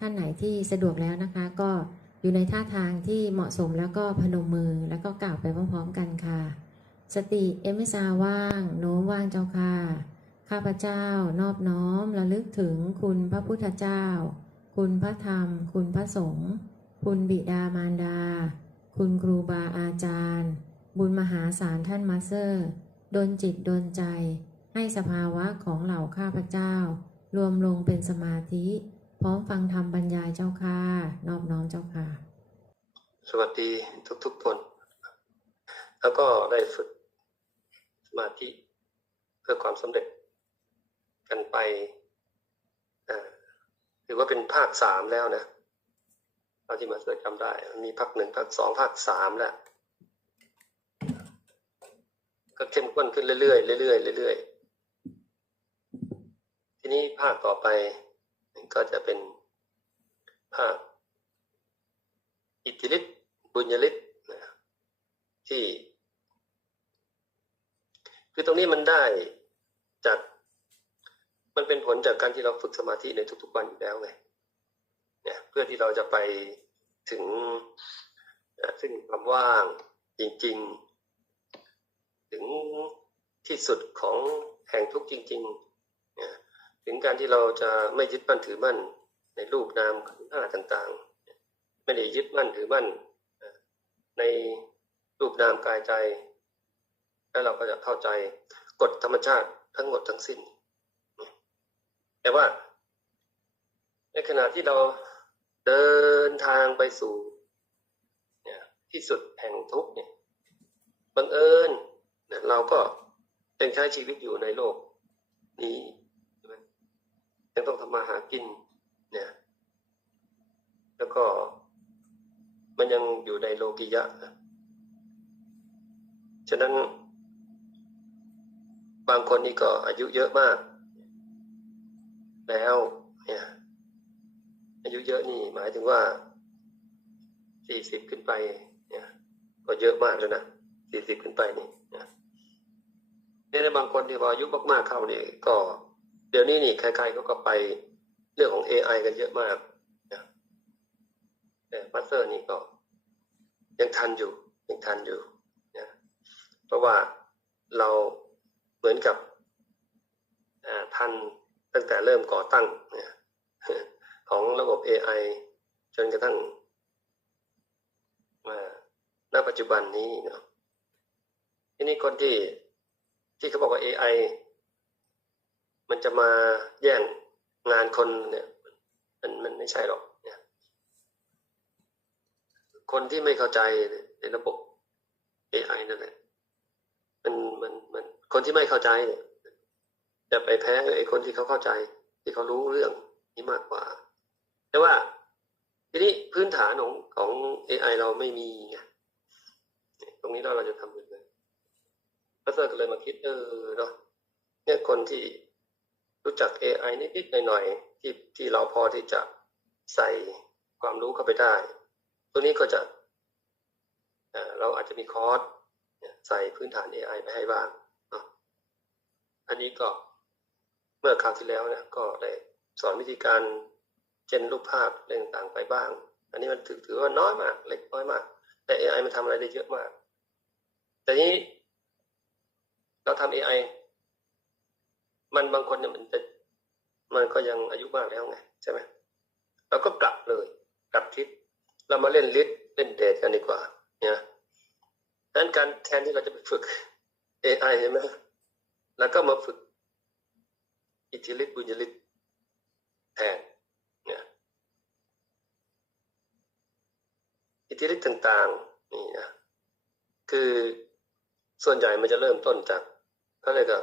ท่านไหนที่สะดวกแล้วนะคะ ก็อยู่ในท่าทางที่เหมาะสมแล้วก็พนมมือแล้วก็กล่าวไปพร้อมๆกันค่ะ สติเอมิซาว่าง โน้มว่างเจ้าค่ะ ข้าพเจ้านอบน้อมระลึกถึงคุณพระพุทธเจ้า คุณพระธรรม คุณพระสงฆ์คุณบิดามารดา คุณครูบาอาจารย์ บุญมหาศาลท่านมาสเตอร์ดนจิตดนใจ ให้สภาวะของเหล่าข้าพเจ้า รวมลงเป็นสมาธิ พร้อมฟังธรรมบรรยายเจ้าค่ะ นอบน้อมเจ้าค่ะ สวัสดีทุกๆคน แล้วก็ได้ฝึกสมาธิเพื่อความสำเร็จกันไปอ่าถือว่าเป็นภาคสามแล้วนะเราที่มาเสิร์ชจำได้ มีภาคหนึ่งภาคสองภาคสามแล้ว ก็เข้มข้นขึ้นเรื่อยๆเรื่อยๆเรื่อยๆทีนี้ภาคต่อไป ก็จะเป็นภาคอิทธิฤทธิ์บุญญฤทธิ์นะที่ คือตรงนี้มันได้จากมันเป็นผลจากการที่เราฝึกสมาธิในทุกๆวันอยู่แล้วไงเนี่ยเพื่อที่เราจะไปถึงซึ่งความว่างจริง ๆ ถึงที่สุดของแห่งทุกข์จริง ๆ ถึงการที่เราจะไม่ยึดมั่นถือมั่นในรูปนามขันธ์ห้าต่างๆ ไม่ได้ยึดมั่นถือมั่นในรูปนามกายใจ แล้วเราก็จะเข้าใจกฎธรรมชาติทั้งหมดทั้งสิ้น แต่ว่า ในขณะที่เราเดินทางไปสู่ที่สุดแห่งทุกข์เนี่ยบังเอิญเนี่ยเราก็ยังใช้ชีวิตอยู่ในโลกนี้ใช่ไหมยังต้องทำ มาหากินเนี่ยแล้วก็มันยังอยู่ในโลกิยะ ฉะนั้น บางคนนี่ก็อายุเยอะมาก แล้วเนี่ยอายุเยอะนี่หมายถึงว่าสี่สิบขึ้นไปเนี่ยก็เยอะมากแล้วนะสี่สิบขึ้นไปนี่เนี่ยในบางคนที่พออายุมากๆเข้านี่ก็ เดี๋ยวนี้นี่ใครๆเขาก็ไปเรื่องของ AI กันเยอะมากแต่มาสเตอร์นี่ก็ ยังทันอยู่ ยังทันอยู่นะเพราะว่าเราเหมือนกับทันตั้งแต่เริ่มก่อตั้งนี่ยของระบบ AI จนกระทั่งมาณปัจจุบันนี้เนาะทีนี้คนที่ที่เขาบอกว่า AI มันจะมาแย่งงานคนเนี่ยมันมันไม่ใช่หรอกเนี่ยคนที่ไม่เข้าใจในระบบ AI นั่นแหละมันมันมันคนที่ไม่เข้าใจเนี่ยจะไปแพ้ไอ้คนที่เขาเข้าใจ ที่เขารู้เรื่องนี้มากกว่า แต่ว่าทีนี้พื้นฐานของของ AI เราไม่มีไงตรงนี้เราเราจะทำยังไงพระเซอร์ก็เลยมาคิดเออเนาะเนี่ยคนที่ จัก AI นิดๆหน่อยๆที่ที่เราพอที่จะใส่ความรู้เข้าไปได้ ตัวนี้ก็จะเราอาจจะมีคอร์สใส่พื้นฐาน AI ไปให้บ้างอันนี้ก็เมื่อคราวที่แล้วเนี่ยก็ได้สอนวิธีการเจนรูปภาพเรื่องต่างๆไปบ้าง อันนี้มันถือถือว่าน้อยมาก เล็กน้อยมาก แต่ AI มันทำอะไรได้เยอะมาก แต่นี้เราทำ AI มันบางคนเนี่ยมันจะ ก็ยังอายุมากแล้วไงใช่ไหมเราก็กลับเลยกลับทิศเรามาเล่นลิสเล่นเดทกันดีกว่าเนี่ยดังนั้นการแทนที่เราจะไปฝึก AI ใช่ไหมแล้วก็มาฝึกอิทธิฤทธิ์บุญฤทธิ์แทนเนี่ยอิทธิฤทธิ์ต่างๆนี่นะคือส่วนใหญ่มันจะเริ่มต้นจากเขาเรียกว่า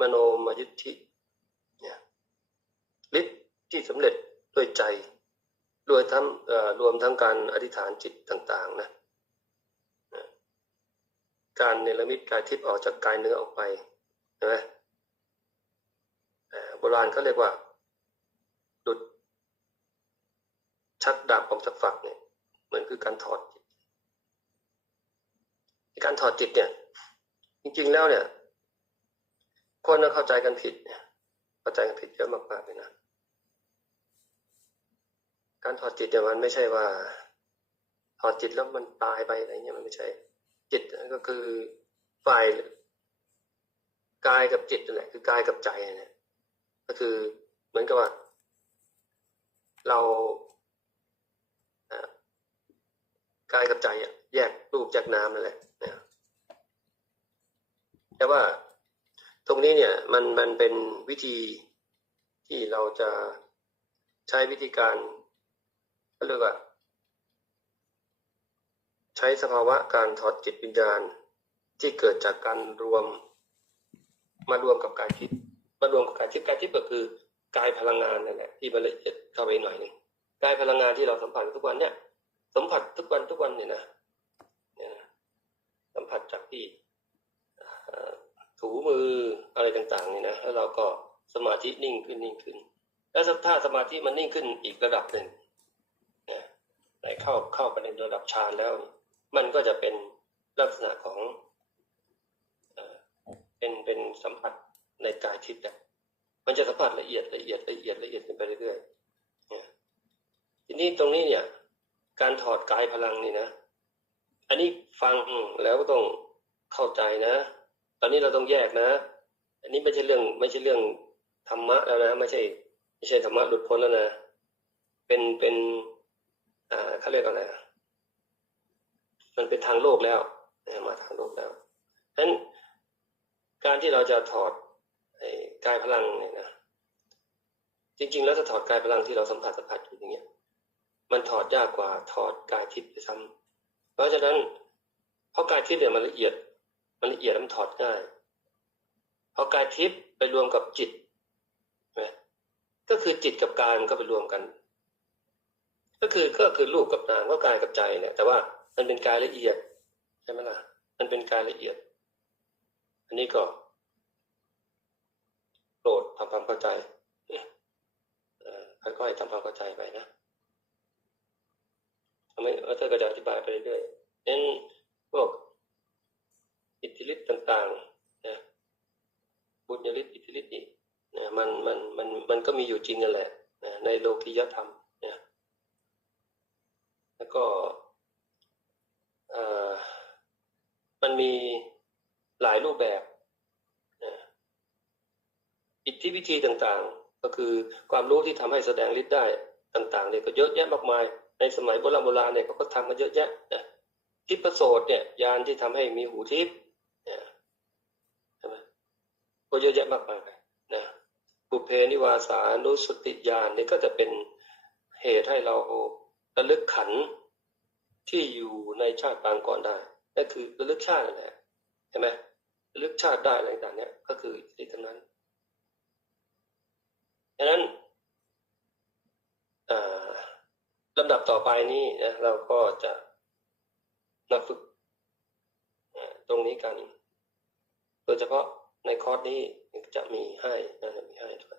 มโนมยิทธิ ที่สำเร็จด้วยใจรวมทั้งรวมทั้งการอธิษฐานจิตต่างๆนะการเนรมิตกายทิพย์ออกจากกายเนื้อออกไปใช่ไหมโบราณเขาเรียกว่าดุดชักดาบออกจากฝักเนี่ยเหมือนคือการถอดจิตการถอดจิตเนี่ย จริงๆแล้วเนี่ย คนน่ะเข้าใจกันผิดเนี่ยเข้าใจกันผิดเยอะมากๆเลยนะ การถอดจิตเนี่ยมันไม่ใช่ว่า ถอดจิตแล้วมันตายไปอะไรเงี้ยมันไม่ใช่ จิตก็คือฝ่ายกายกับจิตนั่นแหละคือกายกับใจเนี่ยก็คือเหมือนกับว่า เรากายกับใจอะแยกรูปจากนามนั่นแหละนะแต่ว่าตรงนี้เนี่ยมันมันเป็นวิธีที่เราจะใช้วิธีการ เขาเรียกว่า ใช้สภาวะการถอดจิตวิญญาณที่เกิดจากการรวม มารวมกับกายทิพย์มารวมกับกายทิพย์กายทิพย์ก็คือกายพลังงานนั่นแหละที่มันละเอียดเข้าไปหน่อยหนึ่งกายพลังงานที่เราสัมผัสทุกวันเนี่ยสัมผัสทุกวันทุกวันเนี่ยนะเนี่ยสัมผัสจากที่ถูมืออะไรต่างๆเนี่ยนะแล้วเราก็สมาธินิ่งขึ้นนิ่งขึ้น แล้วถ้าสมาธิมันนิ่งขึ้นอีกระดับหนึ่ง เข้าเข้าไปในระดับฌานแล้ว มันก็จะเป็นลักษณะของเป็นเป็นสัมผัสในกายทิพย์อะมันจะสัมผัสละเอียดละเอียดละเอียดละเอียดไปเรื่อยๆเนี่ยทีนี้ตรงนี้เนี่ย การถอดกายพลังนี่นะ อันนี้ฟังแล้วก็ต้องเข้าใจนะ ตอนนี้เราต้องแยกนะ อันนี้ไม่ใช่เรื่องไม่ใช่เรื่องธรรมะแล้วนะ ไม่ใช่ ไม่ใช่ธรรมะหลุดพ้นแล้วนะ เป็นเป็น อ่าเขาเรียกอะไรอะมันเป็นทางโลกแล้วนะมาทางโลกแล้วฉะนั้นการที่เราจะถอดไอ้กายพลังเนี่ยนะจริง ๆ แล้วจะถอดกายพลังที่เราสัมผัสสัมผัสอยู่อย่างเงี้ย มันถอดยากกว่าถอดกายทิพย์ด้วยซ้ำเพราะฉะนั้นเพราะกายทิพย์เนี่ยมันละเอียด มันละเอียดมันถอดง่ายพอกายทิพย์ไปรวมกับจิตใช่ไหมก็คือจิตกับกายมันก็ไปรวมกัน ก็คือก็คือรูปกับนามก็กายกับใจเนี่ย แต่ว่ามันเป็นกายละเอียดใช่ไหมล่ะ มันเป็นกายละเอียด อันนี้ก็โปรดทำความเข้าใจเออค่อยๆทำความเข้าใจไปนะทำไมเออเธอก็จะอธิบายไปเรื่อยๆเน้นพวกอิทธิฤทธิ์ต่างๆนะบุญญาฤทธิ์อิทธิฤทธิ์นี่นะมันมันมันมันก็มีอยู่จริงนั่นแหละนะในโลกิยธรรม แล้วก็อ่อมันมีหลายรูปแบบอิทธิวิธีต่างๆ ก็คือความรู้ที่ทำให้แสดงฤทธิ์ได้ต่างๆเนี่ยก็เยอะแยะมากมาย ในสมัยโบราณโบราณเนี่ยเขาก็ทำกันเยอะแยะนะทิพย์โสดเนี่ยยานที่ทำให้มีหูทิพย์ใช่ไหมก็เยอะแยะมากมายนะบุเพนิวาสานุสติญาณเนี่ยก็จะเป็นเหตุให้เราระลึกขัน ที่อยู่ในชาติปางก่อนได้นั่นคือระลึกชาตินั่นแหละเห็นไหมระลึกชาติได้อะไรต่างๆเนี่ยก็คืออิทธิทั้งนั้นดังนั้นอ่าลำดับต่อไปนี้นะเราก็จะมาฝึกอ่าตรงนี้กัน โดยเฉพาะในคอร์สนี้จะมีให้นะมีให้ด้วย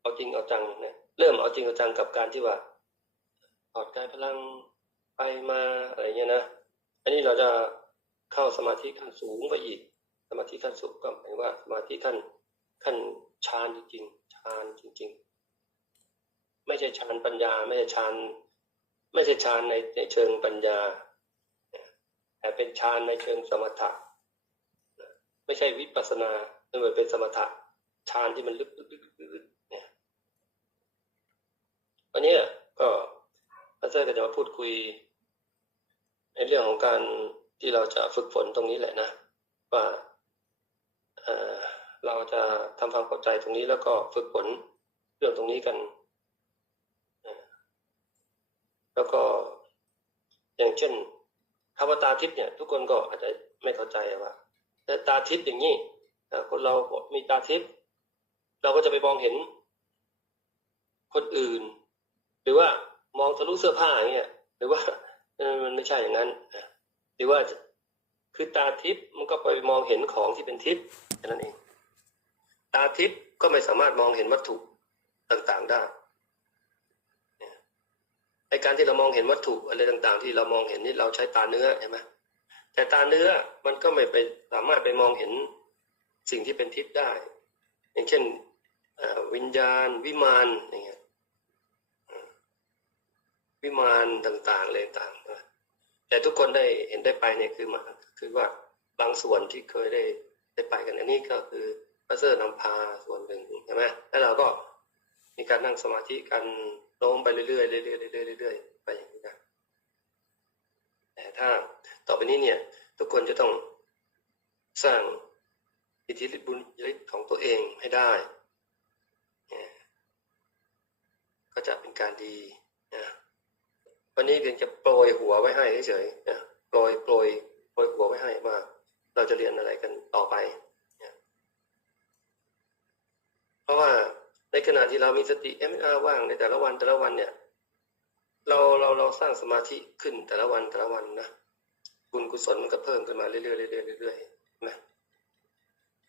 เอาจริงเอาจังนะเริ่มเอาจริงเอาจังกับการที่ว่าถอดกายพลัง ไปมาอะไรเงี้ยนะ อันนี้เราจะเข้าสมาธิขั้นสูงไปอีก สมาธิขั้นสูงก็หมายว่าสมาธิขั้นขั้นฌานจริงๆฌานจริง ๆ ไม่ใช่ฌานปัญญา ไม่ใช่ฌานไม่ใช่ฌานในในเชิงปัญญา แต่เป็นฌานในเชิงสมถะไม่ใช่วิปัสนาไม่เหมือนเป็นสมถะฌานที่มันลึกลึกลึกลึกเนี่ยวันนี้ก็ พระเจ้าก็จะมาพูดคุย ในเรื่องของการที่เราจะฝึกฝนตรงนี้แหละนะ ว่าเราจะทำความเข้าใจตรงนี้แล้วก็ฝึกฝนเรื่องตรงนี้กัน แล้วก็อย่างเช่นคำว่าตาทิพย์เนี่ย ทุกคนก็อาจจะไม่เข้าใจว่าแต่ตาทิพย์อย่างนี้คนเรามีตาทิพย์เราก็จะไปมองเห็นคนอื่น หรือว่า มองทะลุเสื้อผ้าอย่างเงี้ยหรือว่ามันไม่ใช่อย่างนั้นหรือว่าคือตาทิพย์มันก็ไปมองเห็นของที่เป็นทิพย์แค่นั้นเอง ตาทิพย์ก็ไม่สามารถมองเห็นวัตถุต่างๆได้ในการที่เรามองเห็นวัตถุอะไรต่าง ๆ ที่เรามองเห็นนี่เราใช้ตาเนื้อใช่ไหมแต่ตาเนื้อมันก็ไม่ไปสามารถไปมองเห็นสิ่งที่เป็นทิพย์ได้ อย่างเช่นวิญญาณวิมานอย่างเงี้ย วิมานต่างๆเลยต่างนะแต่ทุกคนได้เห็นได้ไปเนี่ยคือมาคือว่าบางส่วนที่เคยได้ได้ไปกันอันนี้ก็คือพระเซอร์นำพาส่วนหนึ่งใช่ไหมแล้วเราก็มีการนั่งสมาธิกันโน้มไปเรื่อยๆเรื่อยๆเรื่อยๆเรื่อยๆไปอย่างนี้นะแต่ถ้าต่อไปนี้เนี่ย ทุกคนจะต้องสร้างอิทธิฤทธิบุญฤทธิ์ของตัวเองให้ได้เนี่ยก็จะเป็นการดี วันนี้เพียงจะโปรยหัวไว้ให้เฉยๆนะโปรยโปรยโปรยหัวไว้ให้ว่าเราจะเรียนอะไรกันต่อไปเนี่ยเพราะว่าในขณะที่เรามีสติ MR ว่างในแต่ละวันแต่ละวันเนี่ย เราเราเราสร้างสมาธิขึ้นแต่ละวันแต่ละวันนะบุญกุศลมันก็เพิ่มขึ้นมาเรื่อยๆเรื่อยๆเรื่อยๆนะ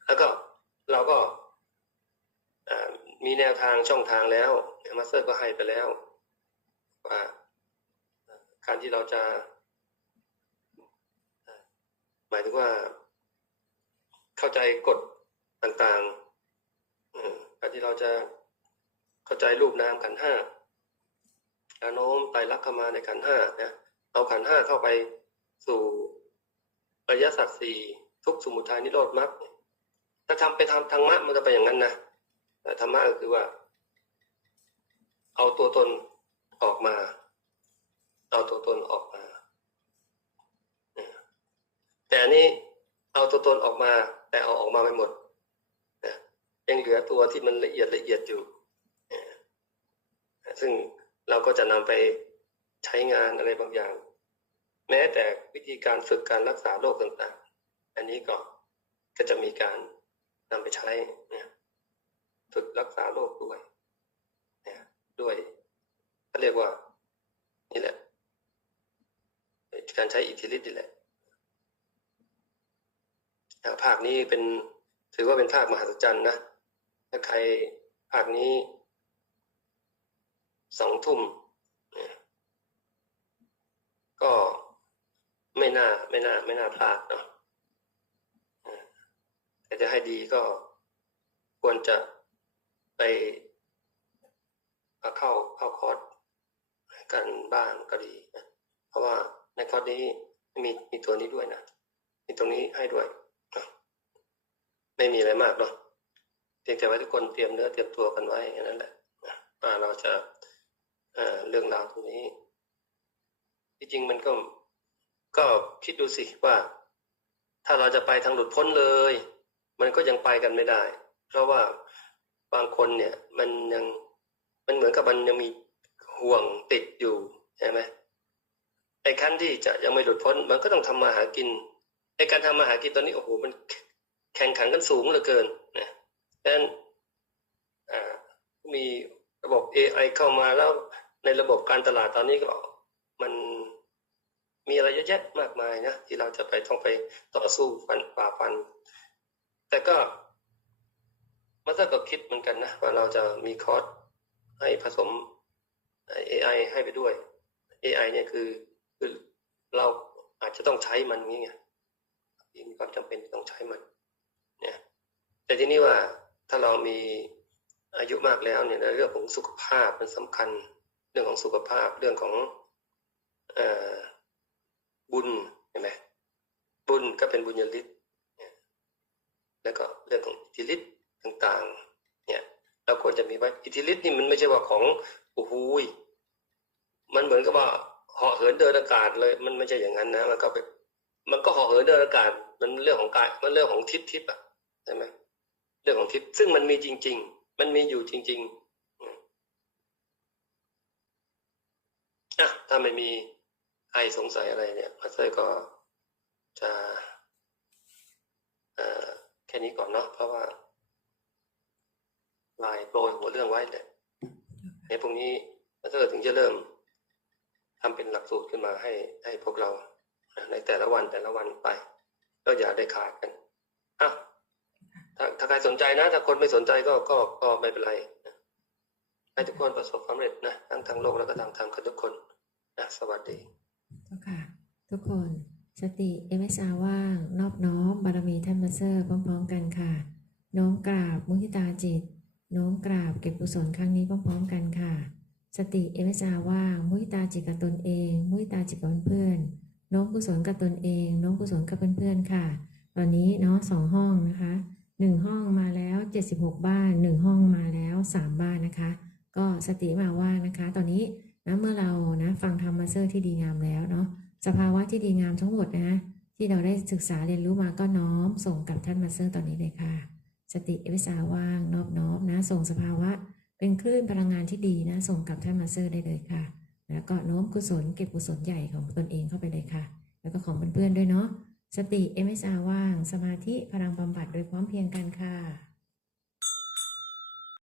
แล้วก็เราก็มีแนวทางช่องทางแล้วมาสเตอร์ก็ให้ไปแล้วว่า การที่เราจะ หมายถึงว่าเข้าใจกฎต่างๆการที่เราจะเข้าใจรูปนามขันห้าการโน้มไตรลักษณ์เข้ามาในขันห้านะเอาขันห้าเข้าไปสู่อริยสัจสี่ทุกสมุทัยนิโรธมรรคถ้าทำไปทำธรรมะมันจะไปอย่างนั้นนะแต่ธรรมะก็คือว่า เอาตัวตนออกมา เอาตัวตนออกมา แต่อันนี้เอาตัวตนออกมา แต่เอาออกมาไม่หมดยังเหลือตัวที่มันละเอียดละเอียดอยู่ ซึ่งเราก็จะนำไปใช้งานอะไรบางอย่าง แม้แต่วิธีการฝึกการรักษาโรคต่างๆ อันนี้ก็ก็จะมีการนำไปใช้ฝึกรักษาโรคด้วยด้วยเขาเรียกว่านี่แหละ การใช้อิทธิฤทธิ์นี่แหละภาคนี้เป็นถือว่าเป็นภาคมหัศจรรย์นะ ถ้าใครภาคนี้สองทุ่มก็ไม่น่าไม่น่าไม่น่าพลาดเนาะแต่จะให้ดีก็ควรจะไปเข้าเข้าคอร์สกันบ้างก็ดีนะเพราะว่า ในคอนี้มีมีตัวนี้ด้วยนะ มีตรงนี้ให้ด้วย ไม่มีอะไรมากเนาะเพียงแต่ว่าทุกคนเตรียมเนื้อเตรียมตัวกันไว้นั้นแหละว่าเราจะเอ่อเรื่องราวตรงนี้ ที่จริงมันก็ก็คิดดูสิว่า ถ้าเราจะไปทางหลุดพ้นเลย มันก็ยังไปกันไม่ได้ เพราะว่าบางคนเนี่ย มันยังมันเหมือนกับมันยังมีห่วงติดอยู่ใช่ไหม ไอ้ขั้นที่จะยังไม่หลุดพ้น มันก็ต้องทำมาหากินไอ้การทำมาหากินตอนนี้โอ้โหมันแข่งขันกันสูงเหลือเกินนะดังนั้นอ่มีระบบ AI เข้ามาแล้วในระบบการตลาดตอนนี้ก็มันมีอะไรเยอะแยะมากมายนะที่เราจะไปต้องไปต่อสู้ฟันฝ่าฟัน แต่ก็มันก็คิดเหมือนกันนะว่าเราจะมีคอร์สให้ผสม AI ให้ไปด้วย AI เนี่ยคือ คือเราอาจจะต้องใช้มันนี่ไงมีความจำเป็นต้องใช้มันเนี่ยแต่ที่นี่ว่าถ้าเรามีอายุมากแล้วเนี่ยเรื่องของสุขภาพมันสำคัญ เรื่องของสุขภาพเรื่องของอบุญเห็นไหมบุญก็เป็นบุญญาฤทธิ์แล้วก็เรื่องของอิทธิฤทธิ์ต่างๆ เนี่ยเราควรจะมีไว้อิทธิฤทธิ์นี่มันไม่ใช่ว่าของโอ้โหมันเหมือนกับว่า เหาะเหินเดินอากาศเลย มันไม่ใช่อย่างนั้นนะมันก็เป็นมันก็เหาะเหินเดินอากาศ มันเรื่องของกายมันเรื่องของทิศทิพย์อะใช่ไหมเรื่องของทิศซึ่งมันมีจริง ๆ มันมีอยู่จริงๆอะถ้าไม่มีใครสงสัยอะไรเนี่ยมาสเตอร์ก็จะเออแค่นี้ก่อนเนาะเพราะว่าลายโปรยหัวเรื่องไว้เลยในพรุ่งนี้มาสเตอร์ถึงจะเริ่ม ทำเป็นหลักสูตรขึ้นมาให้ให้พวกเราในแต่ละวันแต่ละวันไป ก็อย่าได้ขาดกันอะถ้าถ้าใครสนใจนะ ถ้าคนไม่สนใจก็ก็ก็ไม่เป็นไรให้ทุกคนประสบความสำเร็จนะทั้งทางโลกแล้วก็ทางธรรมกันทุกคนนะสวัสดีเจ้าค่ะ ทุกคนสติ MSR ว่าง นอบน้อมบารมีท่านมาเซอร์พร้อมๆกันค่ะ น้อมกราบมุทิตาจิต น้อมกราบเก็บกุศลครั้งนี้พร้อมๆกันค่ะ สติ MSR ว่างมุทิตาจิตกับตนเองมุทิตาจิตกับเพื่อนน้อมกุศลกับตนเองน้อมกุศลกับเพื่อนๆค่ะ ตอนนี้เนาะสองห้องนะคะหนึ่งห้องมาแล้ว 76 บ้านหนึ่งห้องมาแล้ว 3 บ้านนะคะ ก็สติมาว่างนะคะ ตอนนี้นะเมื่อเรานะฟังธรรมมาเซอร์ที่ดีงามแล้วเนาะสภาวะที่ดีงามทั้งหมดนะ ที่เราได้ศึกษาเรียนรู้มาก็น้อมส่งกับท่านมาเซอร์ตอนนี้เลยค่ะ สติเอวิสาว่างนอบน้อมนะส่งสภาวะ เป็นคลื่นพลังงานที่ดีนะส่งกับท่านมาเซอร์ได้เลยค่ะ แล้วก็โน้มกุศลเก็บกุศลใหญ่ของตนเองเข้าไปเลยค่ะ แล้วก็ของเพื่อนๆด้วยเนาะสติ MSR ว่าง สมาธิพลังบำบัดโดยพร้อมเพียงกันค่ะ